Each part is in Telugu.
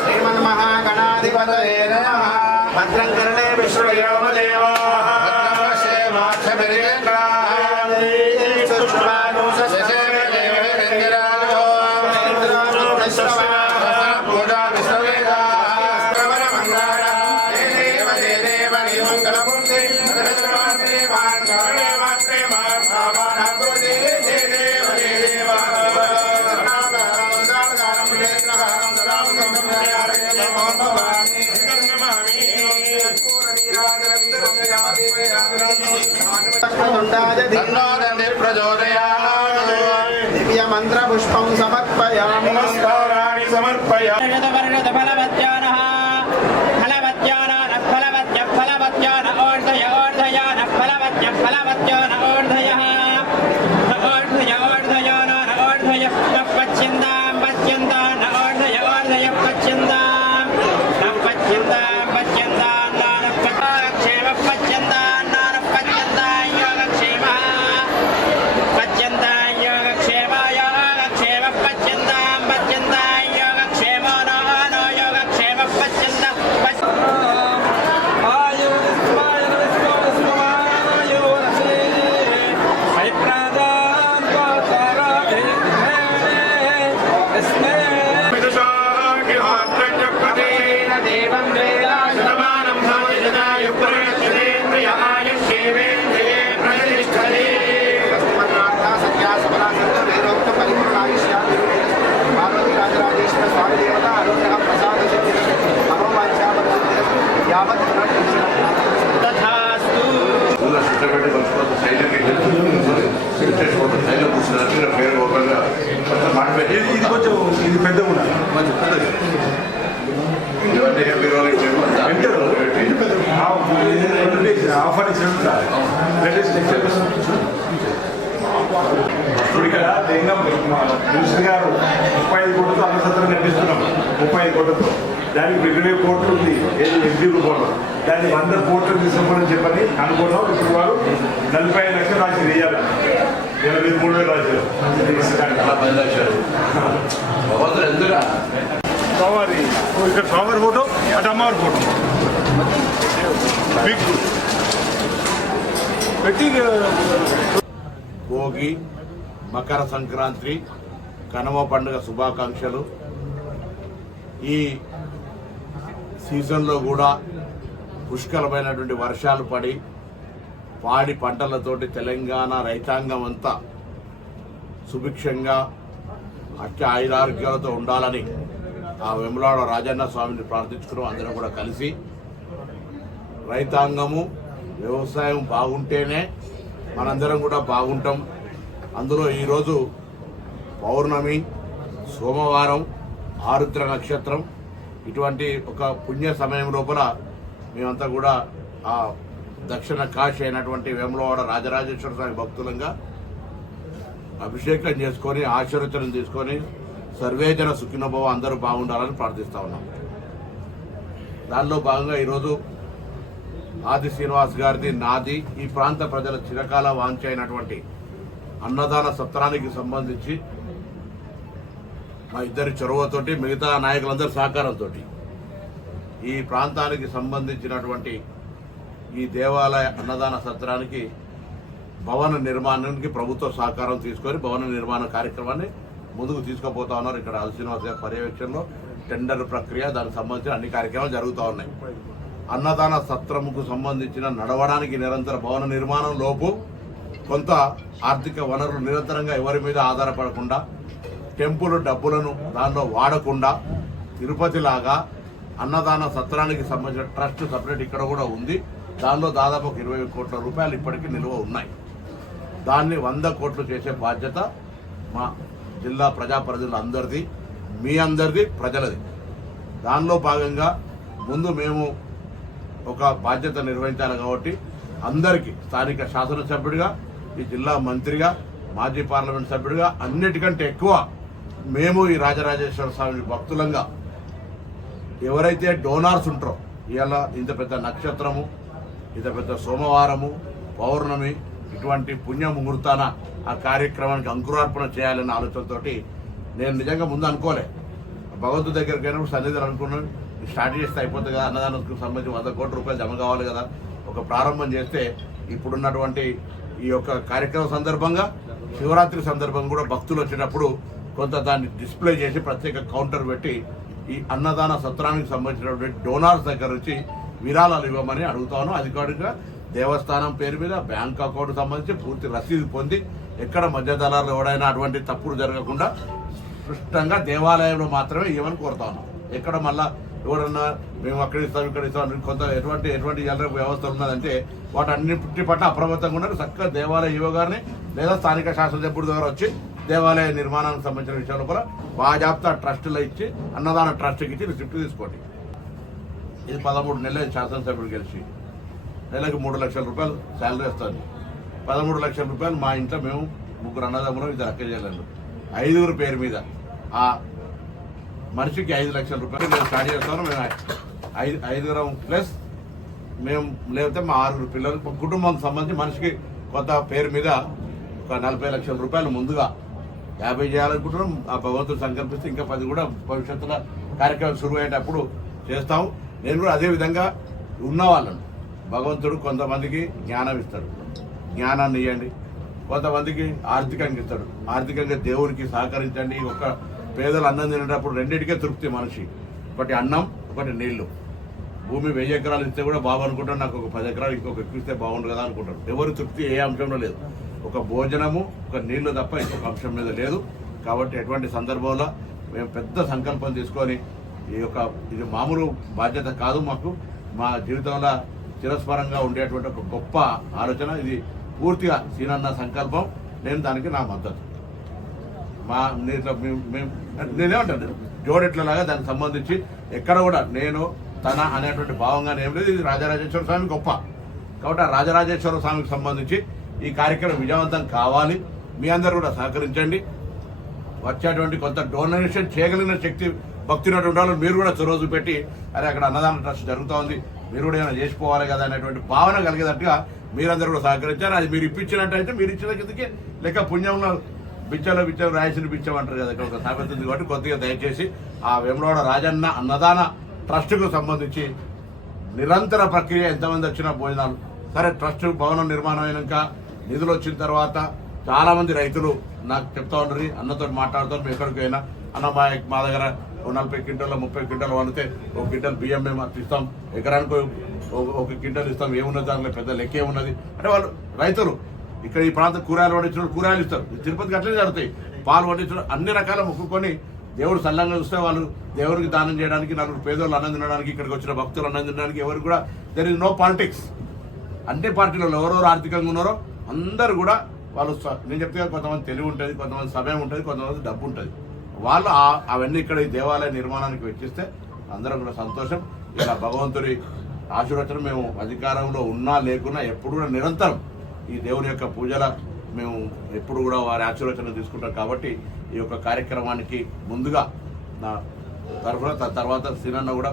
श्रीमन्महागणाधिपतये नमः। भद्रं कर्णे विश्वयोमदेवो दिव्य मंत्र पुष्पं समर्पयामि। नमस्काराणि समर्पयामि। ఇది కొంచెం ఇది పెద్దగా ఉండాలి ఆఫర్ ఇప్పుడు ఇక్కడ మినిస్టర్ గారు 35 కోట్లతో అన్నసత్రం కట్టిస్తున్నాం 35 కోట్లతో దానికి 20 కోట్లు ఉంది ఎంపీ రూపంలో దాన్ని 100 కోట్లు తీసుకోమని చెప్పని అనుకున్నాం. ఇప్పుడు వారు 45 లక్షలు రాసి వేయాలి 3,000 రాశారు స్వామివారి ఇక్కడ స్వామివారి ఫోటో అటు అమ్మవారి ఫోటో పెట్టి భోగి మకర సంక్రాంతి కనుమ పండుగ శుభాకాంక్షలు. ఈ సీజన్లో కూడా పుష్కలమైనటువంటి వర్షాలు పడి పాడి పంటలతోటి తెలంగాణ రైతాంగం అంతా సుభిక్షంగా అత్య ఆయురారోగ్యాలతో ఉండాలని ఆ వేములవాడ రాజన్న స్వామిని ప్రార్థించుకున్నాం. అందరం కూడా కలిసి రైతాంగము వ్యవసాయం బాగుంటేనే మనందరం కూడా బాగుంటాం. అందులో ఈరోజు పౌర్ణమి, సోమవారం, ఆరుద్ర నక్షత్రం, ఇటువంటి ఒక పుణ్య సమయం లోపల మేమంతా కూడా ఆ దక్షిణ కాశీ అయినటువంటి వేములవాడ రాజరాజేశ్వర స్వామి భక్తులంగా అభిషేకం చేసుకొని ఆశీర్వచనం తీసుకొని సర్వేజన సుఖినోభవ అందరూ బాగుండాలని ప్రార్థిస్తా ఉన్నాం. దానిలో భాగంగా ఈరోజు ఆది శ్రీనివాస్ గారిది నాది ఈ ప్రాంత ప్రజల చిరకాల వాంఛ అయినటువంటి అన్నదాన సత్రానికి సంబంధించి మా ఇద్దరి చొరవతోటి మిగతా నాయకులందరి సహకారంతో ఈ ప్రాంతానికి సంబంధించినటువంటి ఈ దేవాలయ అన్నదాన సత్రానికి భవన నిర్మాణానికి ప్రభుత్వ సహకారం తీసుకొని భవన నిర్మాణ కార్యక్రమాన్ని ముందుకు తీసుకుపోతా ఉన్నారు. ఇక్కడ ఆది శ్రీనివాస్ గారి పర్యవేక్షణలో టెండర్ ప్రక్రియ దానికి సంబంధించిన అన్ని కార్యక్రమాలు జరుగుతూ ఉన్నాయి. అన్నదాన సత్రముకు సంబంధించిన నడవడానికి నిరంతర భవన నిర్మాణం లోపు కొంత ఆర్థిక వనరులు నిరంతరంగా ఎవరి మీద ఆధారపడకుండా టెంపుల్ డబ్బులను దానిలో వాడకుండా తిరుపతి లాగా అన్నదాన సత్రానికి సంబంధించిన ట్రస్ట్ సపరేట్ ఇక్కడ కూడా ఉంది. దానిలో దాదాపు 20 కోట్ల రూపాయలు ఇప్పటికీ నిల్వ ఉన్నాయి. దాన్ని 100 కోట్లు చేసే బాధ్యత మా జిల్లా ప్రజాప్రతినిధులందరిది, మీ అందరిది, ప్రజలది. దానిలో భాగంగా ముందు మేము ఒక బాధ్యత నిర్వహించాలి కాబట్టి అందరికీ స్థానిక శాసనసభ్యుడిగా, ఈ జిల్లా మంత్రిగా, మాజీ పార్లమెంట్ సభ్యుడిగా అన్నిటికంటే ఎక్కువ మేము ఈ రాజరాజేశ్వర స్వామి భక్తులంగా ఎవరైతే డోనార్స్ ఉంటారో ఇవాళ ఇంత పెద్ద నక్షత్రము, ఇంత పెద్ద సోమవారము, పౌర్ణమి ఇటువంటి పుణ్య ముహూర్తాన ఆ కార్యక్రమానికి అంకురార్పణ చేయాలన్న ఆలోచనతోటి నేను నిజంగా ముందు అనుకోలే భగవంతుడి దగ్గరికి అయినప్పుడు సన్నిధులు అనుకున్నాం స్టార్ట్ చేస్తే అయిపోతుంది కదా, అన్నదానానికి సంబంధించి 100 కోట్ల రూపాయలు జమ కావాలి కదా, ఒక ప్రారంభం చేస్తే ఇప్పుడున్నటువంటి ఈ యొక్క కార్యక్రమం సందర్భంగా శివరాత్రి సందర్భంగా కూడా భక్తులు వచ్చేటప్పుడు కొంత దాన్ని డిస్ప్లే చేసి ప్రత్యేక కౌంటర్ పెట్టి ఈ అన్నదాన సత్రానికి సంబంధించినటువంటి డోనార్స్ దగ్గర నుంచి విరాళాలు ఇవ్వమని అడుగుతాను. అధికారికంగా దేవస్థానం పేరు మీద బ్యాంక్ అకౌంట్ సంబంధించి పూర్తి రసీదు పొంది ఎక్కడ మధ్య దళాలు ఎవడైనా అటువంటి తప్పులు జరగకుండా స్పష్టంగా దేవాలయంలో మాత్రమే ఇవ్వమని కోరుతా ఉన్నాం. ఎక్కడ మళ్ళా ఎవరన్నా మేము అక్కడ ఇస్తాం ఇక్కడ ఇస్తాం కొంత ఎటువంటి వ్యవస్థలు ఉన్నదంటే వాటన్నిటి పట్ల అప్రమత్తంగా ఉన్నారు. చక్కగా దేవాలయ యువగారిని లేదా స్థానిక శాసనసభ్యుడి దగ్గర వచ్చి దేవాలయ నిర్మాణానికి సంబంధించిన విషయాల కూడా బాజాప్తా ట్రస్టులో ఇచ్చి అన్నదాన ట్రస్ట్కి ఇచ్చి రిసిప్ట్ తీసుకోండి. ఇది 13 నెలలు శాసనసభ్యుడు గెలిచి నెలకు 3 లక్షల రూపాయలు శాలరీ వస్తుంది. 13 లక్షల రూపాయలు మా ఇంట్లో మేము 3 అన్నదమ్ములు 2 అక్క చెల్లెళ్ళు 5 పేరు మీద ఆ మనిషికి 5 లక్షల రూపాయలు మేము స్టార్ట్ చేస్తాను. మేము 5 ప్లస్ మేము లేకపోతే మా 6 పిల్లలు కుటుంబానికి సంబంధించి మనిషికి కొత్త పేరు మీద ఒక 40 లక్షల రూపాయలు ముందుగా 50 చేయాలనుకుంటున్నాం. ఆ భగవంతుడు సంకల్పిస్తే ఇంకా 10 కూడా భవిష్యత్తులో కార్యక్రమం శురు అయ్యేటప్పుడు చేస్తాము. నేను కూడా అదేవిధంగా ఉన్న వాళ్ళను భగవంతుడు కొంతమందికి జ్ఞానం ఇస్తాడు, జ్ఞానాన్ని ఇవ్వండి. కొంతమందికి ఆర్థికంగా ఇస్తాడు, ఆర్థికంగా దేవుడికి సహకరించండి. ఒక పేదలు అన్నం తినేటప్పుడు రెండింటికే తృప్తి మనిషి, ఒకటి అన్నం ఒకటి నీళ్లు. భూమి 1000 ఎకరాలు ఇస్తే కూడా బాబు అనుకుంటాడు, నాకు ఒక 10 ఎకరాలు ఇంకొక ఎక్కువ ఇస్తే బాగుండు కదా అనుకుంటాడు. ఎవరు తృప్తి ఏ అంశంలో లేదు, ఒక భోజనము ఒక నీళ్లు తప్ప ఇంకొక అంశం మీద లేదు. కాబట్టి ఎటువంటి సందర్భంలో మేము పెద్ద సంకల్పం తీసుకొని ఇది మామూలు బాధ్యత కాదు, మాకు మా జీవితంలో చిరస్మరంగా ఉండేటువంటి ఒక గొప్ప ఆలోచన. ఇది పూర్తిగా సీనన్న సంకల్పం, నేను దానికి నా మద్దతు. నేనేమంటాను జోడెట్లలాగా దానికి సంబంధించి ఎక్కడ కూడా నేను తన అనేటువంటి భావంగా ఏం లేదు. ఇది రాజరాజేశ్వర స్వామి గొప్ప కాబట్టి ఆ రాజరాజేశ్వర స్వామికి సంబంధించి ఈ కార్యక్రమం విజయవంతం కావాలి. మీ అందరూ కూడా సహకరించండి. వచ్చేటువంటి కొంత డొనేషన్ చేయగలిగిన శక్తి భక్తున్నటువంటి వాళ్ళు మీరు కూడా చొరవ చూపెట్టి అరే అక్కడ అన్నదాన ట్రస్ట్ జరుగుతూ ఉంది, మీరు కూడా ఏమైనా చేసిపోవాలి కదా అనేటువంటి భావన కలిగేటట్టుగా మీరందరూ కూడా సహకరించారు. అది మీరు ఇప్పించినట్టయితే మీరు ఇచ్చిన కిందకి లెక్క పుణ్యంలో బిచ్చలు రాయసిన బిచ్చం అంటారు కదా, ఇక్కడ ఒక సామెత ఉంది. కాబట్టి కొద్దిగా దయచేసి ఆ వేములవాడ రాజన్న అన్నదాన ట్రస్టుకు సంబంధించి నిరంతర ప్రక్రియ ఎంతమంది వచ్చినా భోజనాలు సరే. ట్రస్ట్ భవనం నిర్మాణం అయినాక నిధులు వచ్చిన తర్వాత చాలామంది రైతులు నాకు చెప్తా ఉండరు, అన్నతో మాట్లాడుతారు. ఎక్కడికి అయినా అన్న మా దగ్గర 40 క్వింటాలు 30 క్వింటాలు వండితే 1 క్వింటల్ బియ్యం మేము ఇస్తాం, ఎకరానికి 1 క్వింటల్ ఇస్తాం, ఏమున్నది దాంట్లో పెద్ద లెక్క ఏమున్నది అంటే వాళ్ళు రైతులు. ఇక్కడ ఈ ప్రాంతం కూరగాయలు పండించిన కూరగాయలు ఇస్తారు, తిరుపతికి అట్లనే జరుగుతాయి. పాలు పండించడం అన్ని రకాల మొక్కుకొని దేవుడు సల్లంగా చూస్తే వాళ్ళు దేవుడికి దానం చేయడానికి, 4 పేదోళ్ళు అన్నం తినడానికి, ఇక్కడికి వచ్చిన భక్తులు అన్నం తినడానికి ఎవరికి కూడా దెర్ ఇస్ నో పాలిటిక్స్. అన్ని పార్టీలలో ఎవరెవరు ఆర్థికంగా ఉన్నారో అందరూ కూడా వాళ్ళు నేను చెప్తే కొంతమంది తెలివి ఉంటుంది, కొంతమంది సమయం ఉంటుంది, కొంతమంది డబ్బు ఉంటుంది. వాళ్ళు అవన్నీ ఇక్కడ ఈ దేవాలయ నిర్మాణానికి వెచ్చిస్తే అందరం కూడా సంతోషం. ఇలా భగవంతుడి ఆశీర్వచనం మేము అధికారంలో ఉన్నా లేకున్నా ఎప్పుడు కూడా నిరంతరం ఈ దేవుని యొక్క పూజల మేము ఎప్పుడు కూడా వారి ఆశీర్వచనం తీసుకుంటాం. కాబట్టి ఈ యొక్క కార్యక్రమానికి ముందుగా నా తరఫున తర్వాత సీనన్న కూడా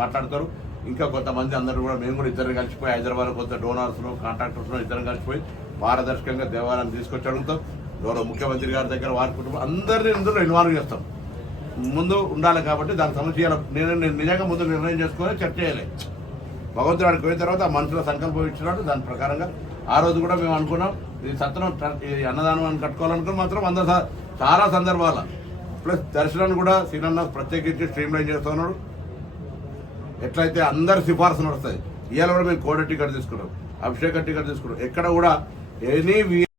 మాట్లాడతారు. ఇంకా కొంతమంది అందరూ కూడా మేము కూడా ఇద్దరు కలిసిపోయి హైదరాబాద్ కొంత డోనర్స్ను కాంట్రాక్టర్స్ను ఇద్దరు కలిసిపోయి పారదర్శకంగా దేవాలయాన్ని తీసుకొచ్చి అడుగుతాం. గౌరవ ముఖ్యమంత్రి గారి దగ్గర వారి కుటుంబం అందరినీ ఇందులో ఇన్వాల్వ్ చేస్తాం. ముందు ఉండాలి కాబట్టి దానికి సమస్య నేను నిజంగా ముందు నిర్ణయం చేసుకొని చర్చ చేయాలి. భగవంతుడు ఆడికి పోయిన తర్వాత ఆ మనుషుల సంకల్పం ఇచ్చినట్టు దాని ప్రకారంగా ఆ రోజు కూడా మేము అనుకున్నాం ఈ సత్రం ఈ అన్నదానం అని కట్టుకోవాలనుకుని మాత్రం చాలా సందర్భాల ప్లస్ దర్శనాన్ని కూడా సీనన్న ప్రత్యేకించి స్ట్రీమ్ లైన్ చేస్తున్నాడు. ఎట్లయితే అందరి సిఫార్సు నడుస్తుంది. ఇవాళ కూడా మేము కోడ టికెట్ తీసుకున్నాం, అభిషేక టికెట్ తీసుకున్నాం. ఎక్కడ కూడా ఎనీ